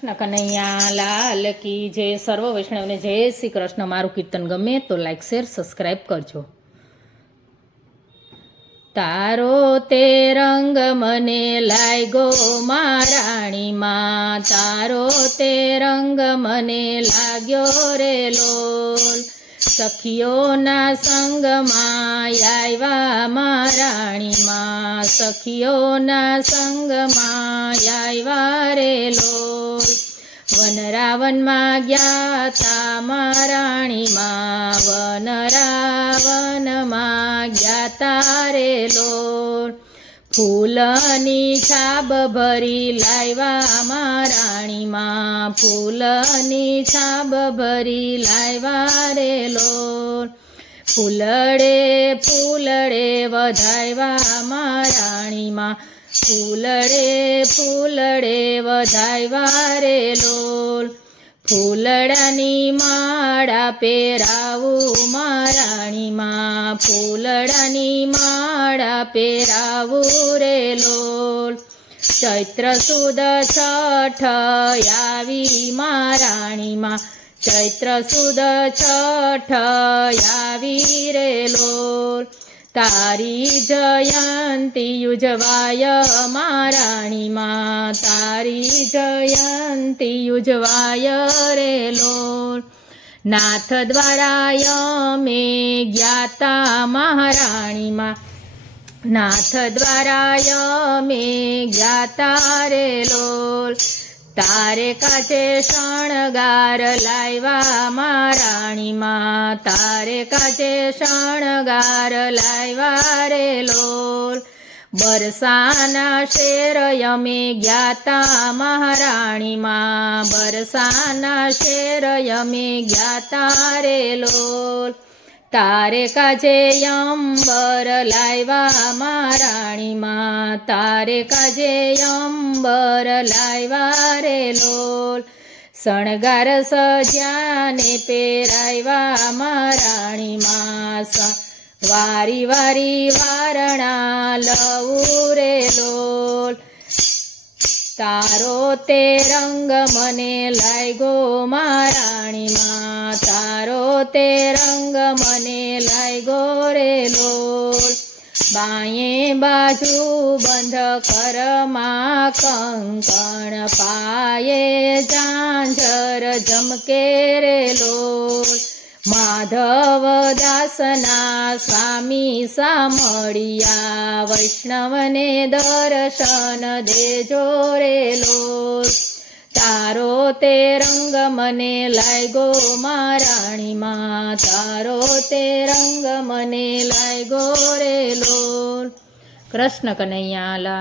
કૃષ્ણ કનૈયા લાલ કી જય. સર્વ વૈષ્ણવને જય શ્રી કૃષ્ણ. મારું કીર્તન ગમે તો લાઈક શેર સબસ્ક્રાઈબ કરજો. તારો તે રંગ મને લાગ્યો મારાણીમાં, તારો તે રંગ મને લાગ્યો રે લોલ. સખીઓના સંગમાં આવ્યા મહારાણીમાં, સખીઓના સંગમાં આવ્યા રે લોલ. વનરાવનમાં ગયા તા મહારાણીમાં, વનરાવનમાં ગયા તા રે લોલ. ફૂલની છાબ ભરી લાવ્યા મહારાણીમાં, ફૂલની છાબ ભરી લાવ્યા રે લોલ. ફૂલડે ફૂલડે વધાવ્યા મહારાણીમાં, ફૂલડે ફૂલડે વધાવ્યા રે લોલ. ફૂલડાની માળા પહેરાવું મહારાણીમાં, ફૂલડાની માળા પહેરાવું રે લોલ. ચૈત્ર સુદ છઠ આવી મહારાણીમાં, ચૈત્ર સુદ છઠ આવી રે લોલ. તારી જયંતી ઉજવાય મહારાણીમાં, તારી જયંતી ઉજવાય રે લોલ. નાથ દ્વારા અમે ગયા તા મહારાણીમાં, નાથ દ્વારા અમે ગયા તા રે લોલ. તારે કાચે શણગાર લાવ્યા મહારાણીમાં, તારે કાચે શણગાર લાવ્યા રે લોલ. બરસાના શેર અમે ગયા તા મહારાણીમાં, બરસાના શેર અમે ગયા તા રે લોલ. તારે કાજે અંબર લાવ્યા મહારાણીમાં, તારે કાજે અંબર લાવ્યા રે લોલ. શણગાર સજ્યાને પહેરાવ્યા મહારાણીમાં, વારી વારી વારણા લવું રે લોલ. તારો તે રંગ મને લાગ્યો મહારાણીમાં, તારો તે રંગ મને લાગ્યો રે લોલ. બાયે બાજુ બંધ કરમાં કંકણ, પાયે ઝાંઝર ઝમકે રે લોલ. માધવદાસના સ્વામી સામળિયા, વૈષ્ણવને દર્શન દેજો રે લોલ. તારો તે રંગ મને લાગ્યો મહારાણીમાં, તારો તે રંગ મને લાગ્યો રે લોલ. કૃષ્ણ કનૈયા લાલ.